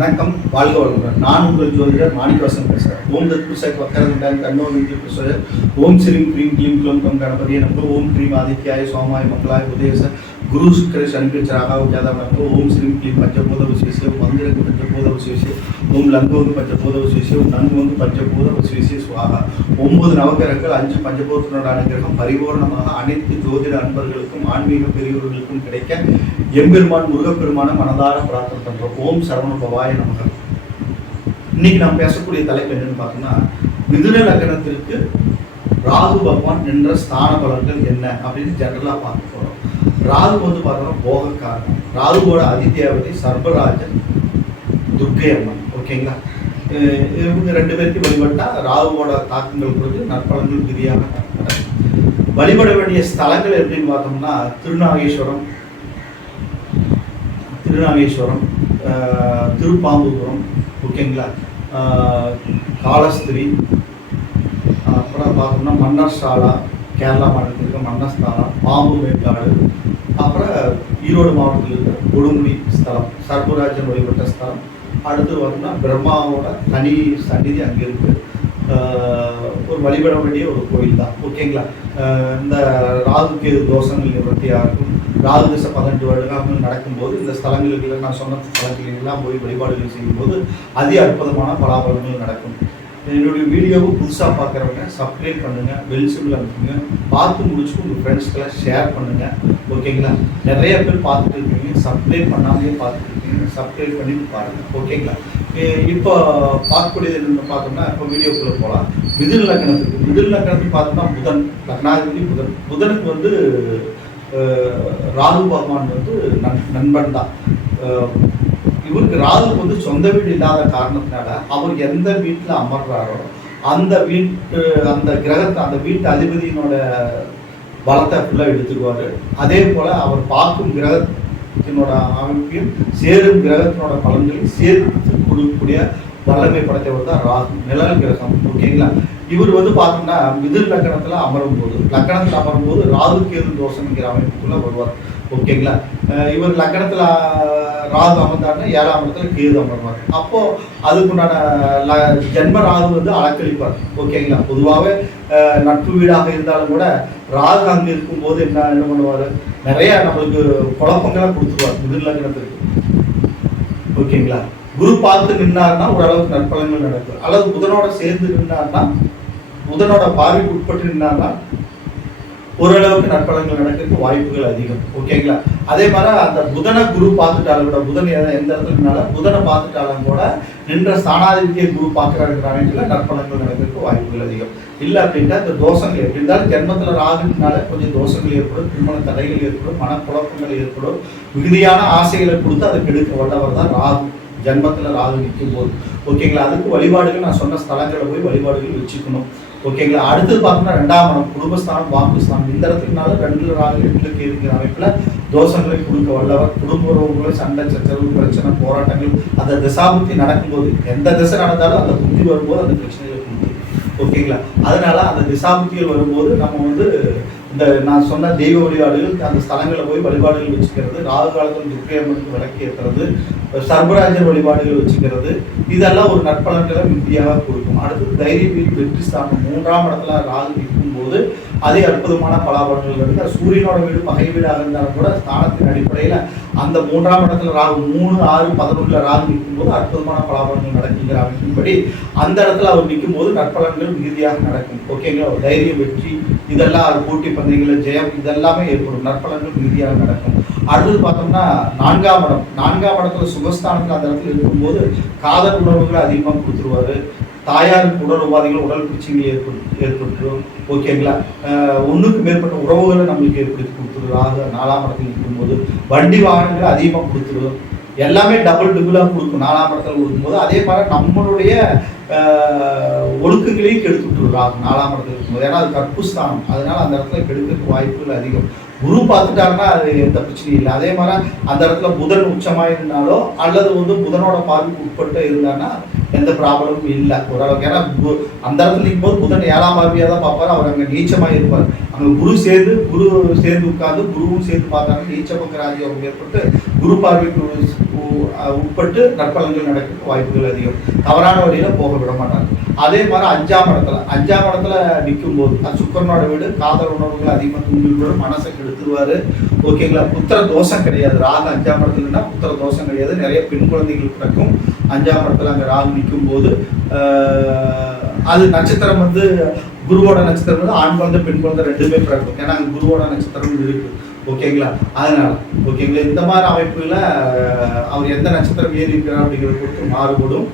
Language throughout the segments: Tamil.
வணக்கம் வாழ்க வளமுடன். நான் உங்கள் ஜோதிடர் மாணிக்கவாசன் பேசுகிறேன். ஓம் தத் புருஷாய் வக்கரதுண்டான் கண்ணோ வித்ய புருஷர் ஓம் ஸ்ரீம் க்ரீம் க்ளீம் க்ளோம் கம் கணபதி நமக்கு ஓம் க்ரீம் ஆதித்யாய சோமாய மங்களாய உதயச. குரு சுக்கர சனிப்பிச்ச ராகாவு ஜாதா ஓம் ஸ்ரீம் க்ளீம் பஞ்சபூத விசேஷ மந்திரக்கு பஞ்சபூத விசேஷ ஓம் லங்கோங்கு பஞ்சபூத விசேஷம் வந்து பஞ்சபூத விசேஷ சுவாகா. ஒன்பது நவகிரகங்கள் அஞ்சு பஞ்சபூதத்தினோட அனுகிரகம். பரிபூர்ணமாக அனைத்து ஜோதிட அன்பர்களுக்கும் ஆன்மீக பெரியவர்களுக்கும் கிடைக்க எம்பெருமான் முருகப்பெருமான மனதார பிரார்த்தனை பண்ணுறோம் ஓம் சரவண பவாய நமக. இன்னைக்கு நாம் பேசக்கூடிய தலைப்பு என்னன்னு பார்த்தோம்னா மிதுன லக்னத்திற்கு ராகு பகவான் நின்ற ஸ்தான பலன்கள் என்ன அப்படின்னு ஜென்ரலாக பார்க்க ராகு வந்து பார்த்தோம்னா போகக்காரன் ராகுவோட அதிதேவதை சர்பராஜன் துர்க்கை அம்மன் ஓகேங்களா இவங்க ரெண்டு பேருக்கு வழிபட்டால் ராகுவோட தாக்கங்கள் குறித்து நற்பலன்கள் விதியாக வழிபட வேண்டிய ஸ்தலங்கள் எப்படின்னு பார்த்தோம்னா திருநாகேஸ்வரம் திருநாகேஸ்வரம் திருப்பாம்புபுரம். ஓகேங்களா காலஸ்திரி அப்புறம் பார்த்தோம்னா மன்னர் சாலா கேரளா மாநிலத்தில் இருக்க மன்னஸ்தானம் பாம்பு மேற்காடு அப்புறம் ஈரோடு மாவட்டத்தில் இருக்க கொடுமுடி ஸ்தலம் சர்வராஜன் வழிபட்ட ஸ்தலம். அடுத்து பார்த்தோம்னா பிரம்மாவோட தனி சந்நிதி அங்கே இருக்குது ஒரு வழிபட வேண்டிய ஒரு கோயில் தான். ஓகேங்களா இந்த ராகு கேது தோஷங்கள் நிவர்த்தியாக இருக்கும் ராகு திசை பதினெட்டு வருடங்கள் நடக்கும்போது இந்த ஸ்தலங்களுக்கு நான் சொன்ன ஸ்தலங்களுக்கு எல்லாம் போய் வழிபாடுகள் செய்யும்போது அதி அற்புதமான பலாபலங்கள் நடக்கும். என்னுடைய வீடியோவை புதுசாக பார்க்குறவங்க சப்ஸ்கிரைப் பண்ணுங்கள் பெல் சிம்பிள் அனுப்புங்க பார்த்து முடிச்சுட்டு உங்கள் ஃப்ரெண்ட்ஸ்க்கெல்லாம் ஷேர் பண்ணுங்கள் ஓகேங்களா நிறைய பேர் பார்த்துட்டு இருக்கீங்க. சப்ஸ்கிரைப் பண்ணாமலே பார்த்துட்டு இருக்கீங்க. சப்ஸ்கிரைப் பண்ணிட்டு பாருங்கள் ஓகேங்களா இப்போ பார்க்கக்கூடியது என்னென்னு பார்த்தோம்னா இப்போ வீடியோக்குள்ளே போகலாம் மிதில் லக்னத்துக்கு மிதில் லக்னத்துக்கு பார்த்தோம்னா புதன். லக்னாதிபதி புதன். புதனுக்கு வந்து ராகு பகவான் வந்து நண்பன் தான் இவருக்கு ராகு வந்து சொந்த வீடு இல்லாத காரணத்தினால அவர் எந்த வீட்டில் அமர்றாரோ அந்த வீட்டு அந்த கிரகத்தை அந்த வீட்டு அதிபதியினோட பலத்தை ஃபுல்லாக எடுத்துக்குவார். அதே போல் அவர் பார்க்கும் கிரகத்தினோட அமைப்பையும் சேரும் கிரகத்தினோட பலன்களையும் சேர்த்து கொடுக்கக்கூடிய வல்லமை படைத்தவர் தான் ராகு நிழல் கிரகம். ஓகேங்களா? இவர் வந்து பார்த்தோம்னா மிதிர் லக்கணத்தில் அமரும் போது லக்கணத்தில் அமரும் போது ராகு கேது தோஷம்ங்கிற அமைப்புக்குள்ள வருவார். ஓகேங்களா? இவர் லக்கணத்தில் ராகு அமர்ந்தாருன்னா ஏழாம் இடத்துல கேது அமர்வார். அப்போ அதுக்குண்டான ல- ஜென்ம ராகு வந்து அலக்களிப்பார் ஓகேங்களா? பொதுவாகவே நட்பு வீடாக இருந்தாலும் கூட ராகு அங்கே இருக்கும்போது என்ன என்ன பண்ணுவார்? நிறைய நம்மளுக்கு குழப்பங்களை கொடுத்துருவார் முதல் லக்கணத்துக்கு ஓகேங்களா? குரு பார்த்து நின்னார்னா ஓரளவுக்கு நற்பலன்கள் நடக்கும். அல்லது புதனோட சேர்ந்து நின்னார்னா புதனோட பார்வைக்கு உட்பட்டு நின்னார்னா ஓரளவுக்கு நற்பலன்கள் நடக்கிறதுக்கு வாய்ப்புகள் அதிகம். ஓகேங்களா? அதே மாதிரி அந்த புதனை குரு பார்த்துட்டாலும் கூட புதன் எந்த எந்த இடத்துல புதனை பார்த்துட்டாலும் கூட நின்ற ஸ்தானாதிபதியை குரு பார்க்குறாங்க நற்பலன்கள் நடக்கிறதுக்கு வாய்ப்புகள் அதிகம். இல்லை அப்படின்னா இந்த தோஷங்கள் எப்படி இருந்தாலும் ஜென்மத்தில் ராகுனால கொஞ்சம் தோஷங்கள் ஏற்படும் திருமண தடைகள் ஏற்படும் மனக்குழப்பங்கள் ஏற்படும். மிகுதியான ஆசைகளை கொடுத்து அதை கெடுக்க வல்லவர் தான் ராகு. ஜென்மத்தில் ராகு நிற்கும் போது. ஓகேங்களா? அதுக்கு வழிபாடுகள் நான் சொன்ன ஸ்தலங்களை போய் வழிபாடுகள் வச்சுக்கணும். ஓகேங்களா? அடுத்தது பார்த்தோம்னா ரெண்டாம் இடம் குடும்பஸ்தானம் வாக்குஸ்தானம். இந்த இடத்துக்குனால ரெண்டு ராகு ரெண்டுக்கு இருக்கிற அமைப்பில் தோஷங்களை கொடுக்க வல்லவர். குடும்ப உறவுகளை சண்டை சச்சரவு பிரச்சனை போராட்டங்கள் அந்த திசாபுத்தி நடக்கும்போது எந்த திசை நடந்தாலும் அந்த புத்தி வரும்போது அந்த பிரச்சனைகள் கொடுக்கும். ஓகேங்களா? அதனால அந்த திசாபுத்திகள் வரும்போது நம்ம வந்து இந்த நான் சொன்ன தெய்வ வழிபாடுகள் அந்த ஸ்தலங்களில் போய் வழிபாடுகள் வச்சுக்கிறது ராகு காலத்தில் துர்க்கையம்மனுக்கு விளக்கி ஏற்றுறது சர்வராஜர் வழிபாடுகள் வச்சுக்கிறது. இதெல்லாம் ஒரு நற்பலன்களை மிகுதியாக கொடுக்கும். அடுத்து தைரிய வெற்றி ஸ்தானம் மூன்றாம் இடத்துல ராகு நிற்கும் போது அதே அற்புதமான பலாபலன்கள் இருக்கு சூரியனோட வீடு பகை வீடாக இருந்தாலும் கூட ஸ்தானத்தின் அடிப்படையில் அந்த மூன்றாம் இடத்துல ராகு மூணு ஆறு பதினொன்றில் ராகு நிற்கும்போது அற்புதமான பலாபலன்கள் நடக்குங்கிற அமைப்பின்படி அந்த இடத்துல அவர் நிற்கும் போது நற்பலன்கள் மிகுதியாக நடக்கும். ஓகேங்களா ஒரு தைரியம் வெற்றி இதெல்லாம் அது போட்டி பந்தயங்கள் ஜெயம் இதெல்லாமே ஏற்படும். நற்பலன்கள் மிகுதியாக நடக்கும். அடுத்தது பார்த்தோம்னா நான்காம் இடம். நான்காம் இடத்துல சுகஸ்தானத்தில் அந்த இடத்துல இருக்கும்போது காதல் உணர்வுகளை அதிகமாக கொடுத்துருவாரு. தாயாருக்கு உடல் உபாதைகள் உடல் பிரச்சனைகள் ஏற்பட்டு ஏற்பட்டுரும் ஓகேங்களா ஒன்றுக்கு மேற்பட்ட உறவுகளை நம்மளுக்கு ஏற்படுத்தி கொடுத்துரும் ராகு நாலாம் இடத்துல இருக்கும்போது வண்டி வாகனங்களை அதிகமாக கொடுத்துரும் எல்லாமே டபுள் டபுளாக கொடுக்கும். நாலாம் இடத்துல கொடுக்கும்போது அதே மாதிரி நம்மளுடைய ஒழுக்குகளையும் ஒழுக்கங்களையும் கெடுத்து விட்டுரும் ராகு நாலாம் இடத்துல இருக்கும்போது. ஏன்னா அது கற்புஸ்தானம். அதனால அந்த இடத்துல கெடுக்கிறதுக்கு வாய்ப்புகள் அதிகம். குரு பார்த்துட்டாருன்னா அது எந்த பிரச்சனையும் இல்லை. அதே மாதிரி அந்த இடத்துல புதன் உச்சமாக இருந்தாலோ அல்லது வந்து புதனோட பார்வைக்கு உட்பட்டு இருந்தான்னா எந்த ப்ராப்ளமும் இல்லை. ஓரளவுக்கு. ஏன்னா கு- அந்த இடத்துல இருக்கும்போது புதன் ஏழாம் பார்வையாக தான் பார்ப்பார் அவர் அங்கே நீச்சமாக இருப்பார் அங்கே குரு சேர்ந்து குரு சேர்ந்து உட்கார்ந்து குருவும் சேர்ந்து பார்த்தாங்க. நீச்சபங்க ராஜயோகம் ஏற்பட்டு குரு பார்வைக்கு உ- உட்பட்டு நற்பலன்கள் நடக்க வாய்ப்புகள் அதிகம். தவறான வழியில போக விட மாட்டாங்க. அதே மாதிரி அஞ்சாம் இடத்துல அஞ்சாம் இடத்துல நிற்கும் போது அது சுக்கரனோட வீடு காதல் உணர்வுகள் அதிகமாக தூண்டிவிடும் மனசை கெடுத்துருவாரு. ஓகேங்களா புத்திர தோஷம் கிடையாது. ராகு அஞ்சாம் இடத்துலன்னா புத்திர தோஷம் கிடையாது. நிறைய பெண் குழந்தைகள் பிறக்கும். அஞ்சாம் இடத்துல அங்கே ராகு நிற்கும் போது அது நட்சத்திரம் வந்து குருவோட நட்சத்திரம் வந்து ஆண் குழந்தை பெண் குழந்தை ரெண்டுமே பிறக்கும். ஏன்னா அங்கே குருவோட நட்சத்திரம் இருக்கு. ஓகேங்களா? அதனால ஓகேங்களா? இந்த மாதிரி அமைப்புல அவர் எந்த நட்சத்திரம் ஏறி இருக்கிறார் அப்படிங்கிறத பொறுத்து மாறுபடும்.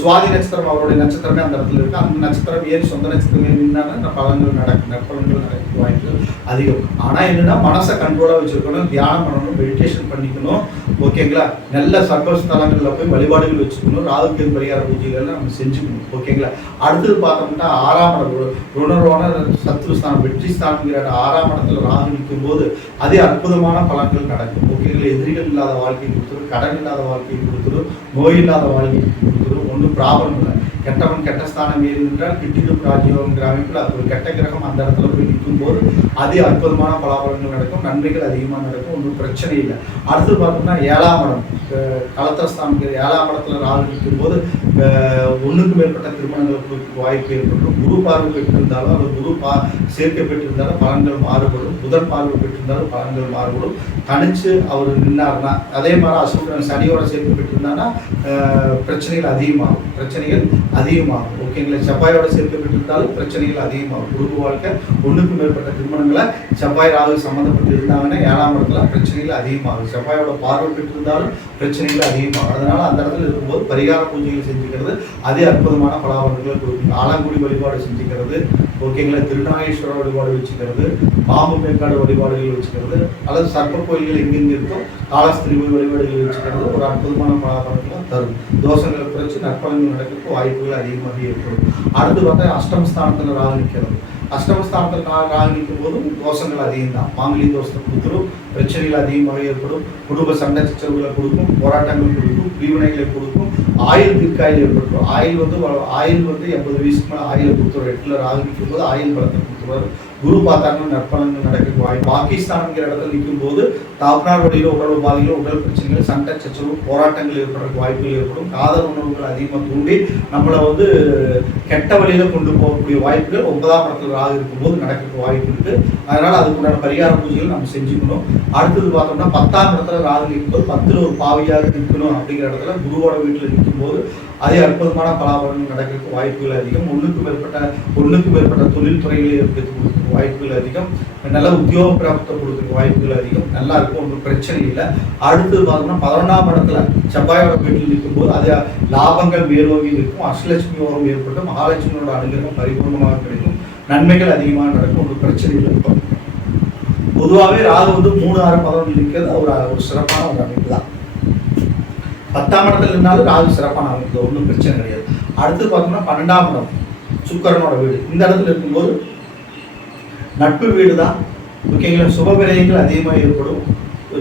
சுவாதி நட்சத்திரம் அவருடைய நட்சத்திரமே அந்த இடத்துல இருக்கு. அந்த நட்சத்திரம் ஏறி சொந்த நட்சத்திரம் ஏறினாலும் பலன்கள் நடக்கும். நற்பலன்கள் நடக்கும் வாய்ப்புகள் அதிகம். ஆனால் என்னன்னா மனசை கண்ட்ரோலாக வச்சுருக்கணும் தியானம் பண்ணணும் மெடிடேஷன் பண்ணிக்கணும். ஓகேங்களா நல்ல சர்வஸ்தலங்களில் போய் வழிபாடுகள் வச்சுக்கணும். ராகுக்கு பரிகார பூஜைகள் நம்ம செஞ்சுக்கணும். ஓகேங்களா அடுத்தது பார்த்தோம்னா ஆறாம் இடம் ருணரோன சத்ருஸ்தானம் வெற்றி ஸ்தானங்கிற ஆறாம் இடத்துல ராகு நிற்கும் போது அதே அற்புதமான பலன்கள் நடக்கும். ஓகேங்களா எதிரிகள் இல்லாத வாழ்க்கையை கொடுத்துரும் கடன் இல்லாத வாழ்க்கையை கொடுத்துரும் நோய் இல்லாத வாழ்க்கையை கொடுத்துரும். ஒன்றும் ப்ராப்ளம் இல்லை. கெட்டவன் கெட்ட ஸ்தானம் ஏறி நின்றால் கிட்டிடும் ராஜ்யோகங்கிற அமைப்பில் அது ஒரு கெட்ட கிரகம் அந்த இடத்துல போய் நிற்கும் போது அதே அற்புதமான பலாபலங்கள் நடக்கும் நன்மைகள் அதிகமாக நடக்கும் ஒன்றும் பிரச்சனை இல்லை. அடுத்து பார்த்தோம்னா ஏழாம் இடம். கலத்தஸ்தானங்கிற ஏழாம் இடத்துல ராகு நிற்கும் போது ஒன்றுக்கு மேற்பட்ட திருமணங்களுக்கு வாய்ப்பு ஏற்படும் குரு பார்வை பெற்றிருந்தாலும் அவர் குரு பா சேர்க்கை பெற்றிருந்தாலும் பலன்கள் மாறுபடும். புதன் பார்வை பெற்றிருந்தாலும் பலன்கள் மாறுபடும். தனிச்சு அவர் நின்னார்னா அதே மாதிரி அசுரன் சனியோட சேர்க்கை பெற்றிருந்தான்னா பிரச்சனைகள் அதிகமாகும். பிரச்சனைகள் அதிகமாகும். ஓகேங்களா செவ்வாயோட சேர்க்கப்பட்டிருந்தாலும் பிரச்சனைகள் அதிகமாகும். குடும்ப வாழ்க்கை ஒன்றுக்கு மேற்பட்ட திருமணங்களை செவ்வாய் ராகு சம்மந்தப்பட்டு இருந்தாங்கன்னா ஏழாம் இடத்துல பிரச்சனைகள் அதிகமாகும். செவ்வாயோட பார்வை பெற்றிருந்தாலும் பிரச்சனைகள் அதிகமாகும். அதனால அந்த இடத்துல இருக்கும்போது பரிகார பூஜைகள் செஞ்சுக்கிறது அதே அற்புதமான பலாபலன்களை கொடுக்கும். ஆலங்குடி வழிபாடு செஞ்சுக்கிறது ஓகேங்களா? திருநாகேஸ்வரர் வழிபாடு வச்சுக்கிறது பாம்பு மேற்காடு வழிபாடுகள் வச்சுக்கிறது அல்லது சர்ப்ப கோயில்கள் எங்கெங்கே இருக்கோ காலஸ்திரி வழிபாடுகள் வச்சுக்கிறது ஒரு அற்புதமான பலாபலன்களை தரும். தோஷங்களை குறைச்சி நற்பலங்கள் நடக்கிறதுக்கு வாய்ப்புகள் அதிகமாக ஏற்படும். அடுத்து பார்த்தா அஷ்டமஸ்தானத்தில் ராகு நிற்கிறது அஷ்டமஸ்தானத்தில் ரா- நிற்கும் போதும் தோஷங்கள் அதிகம் தான் மாங்கலி தோஷத்தை கொடுத்துரும் பிரச்சனைகள் அதிகமாக ஏற்படும். குடும்ப சண்டை சச்சரவுகளை கொடுக்கும் போராட்டங்கள் கொடுக்கும் பிரிவினைகளை கொடுக்கும் ஆயில் தீர்க்காயில் ஏற்பட்டுரும் ஆயில் வந்து ஆயில் வந்து எண்பது வயசுக்கு மேலே ஆயில் கொடுத்துரும் எட்டில் ராகு போது ஆயில் பழத்தை கொடுத்துருவார் குரு பார்த்தாங்கன்னா நற்பலன்கள் நடக்க வாய்ப்பு பாகிஸ்தான்ங்கிற இடத்துல நிற்கும் போது தாப்னார் வழியில் உடல் உபாதைகள் உடல் பிரச்சனைகள் சண்டை சச்சரவு போராட்டங்கள் ஏற்படுறதுக்கு வாய்ப்புகள் ஏற்படும். காதல் உணர்வுகள் அதிகமாக தூண்டி நம்மளை வந்து கெட்ட வழியில் கொண்டு போகக்கூடிய வாய்ப்புகள் ஒன்பதாம் இடத்துல ராகு இருக்கும்போது நடக்கிறதுக்கு வாய்ப்பு இருக்கு. அதனால அதுக்குண்டான பரிகார பூஜைகள் நம்ம செஞ்சுக்கணும். அடுத்தது பார்த்தோம்னா பத்தாம் இடத்துல ராகு நிற்கும்போது பத்தில் ஒரு பாவியாக நிற்கணும் அப்படிங்கிற இடத்துல குருவோட வீட்டில் நிற்கும்போது அதே அற்புதமான பலாபலன்கள் நடக்கிறதுக்கு வாய்ப்புகள் அதிகம். ஒன்றுக்கு மேற்பட்ட ஒன்றுக்கு மேற்பட்ட தொழில் துறைகளை ஏற்படுத்தி கொடுக்க வாய்ப்புகள் அதிகம். நல்ல உத்தியோக பிராப்தம் கொடுக்கறதுக்கு வாய்ப்புகள் அதிகம். நல்லா இருக்கும் ஒன்றும் பிரச்சனை இல்லை. அடுத்தது பார்த்தோம்னா பதினொன்றாம் இடத்துல செவ்வாயோட வீட்டில் நிற்கும்போது அதே லாபங்கள் மேலோங்கி இருக்கும். அஷ்டலட்சுமி யோகம் ஏற்பட்டு மகாலட்சுமியோட அனுகிரகம் பரிபூர்ணமாக கிடைக்கும். நன்மைகள் அதிகமாக நடக்கும் ஒன்றும் பிரச்சனைகள் இருக்கும் பொதுவாகவே ராகு வந்து மூணு ஆறு பதினொன்று நிற்கிறது ஒரு ஒரு சிறப்பான ஒரு அமைப்பு தான். பத்தாம் இடத்துல இருந்தாலும் ராகு சிறப்பான அமைப்பு ஒன்றும் பிரச்சனை கிடையாது. அடுத்து பார்த்தோம்னா பன்னெண்டாம் இடம் சுக்கரனோட வீடு. இந்த இடத்துல இருக்கும்போது நட்பு வீடு தான் ஓகேங்களா சுப விரயங்கள் அதிகமாக ஏற்படும்.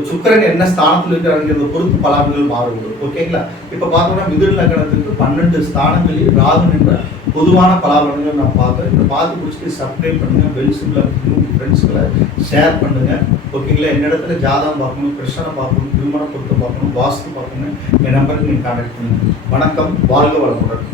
சுக்கரன் என்ன ஸ்தானத்தில் இருக்கிறாங்கிறத பொறுத்து பலாபங்கள் மாறுபடும். ஓகேங்களா? இப்போ பார்த்தோம்னா மிதுன் லக்னத்துக்கு பன்னெண்டு ஸ்தானங்களில் ராகு என்ற பொதுவான பலாபலன்கள் நான் பார்த்தேன். இந்த பார்த்து பிடிச்சிட்டு சப்ஸ்கிரைப் பண்ணுங்கள் பெல் சிம்பிள் ஷேர் பண்ணுங்கள் ஓகேங்களா? என்ன இடத்துல ஜாதகம் பார்க்கணும் கிருஷ்ணனை பார்க்கணும் திருமண பொருத்தம் பார்க்கணும் வாஸ்து பார்க்கணும் என் நம்பருக்கு நீங்கள் கான்டாக்ட் பண்ணுங்கள் வணக்கம். வாழ்க வளமுடன்.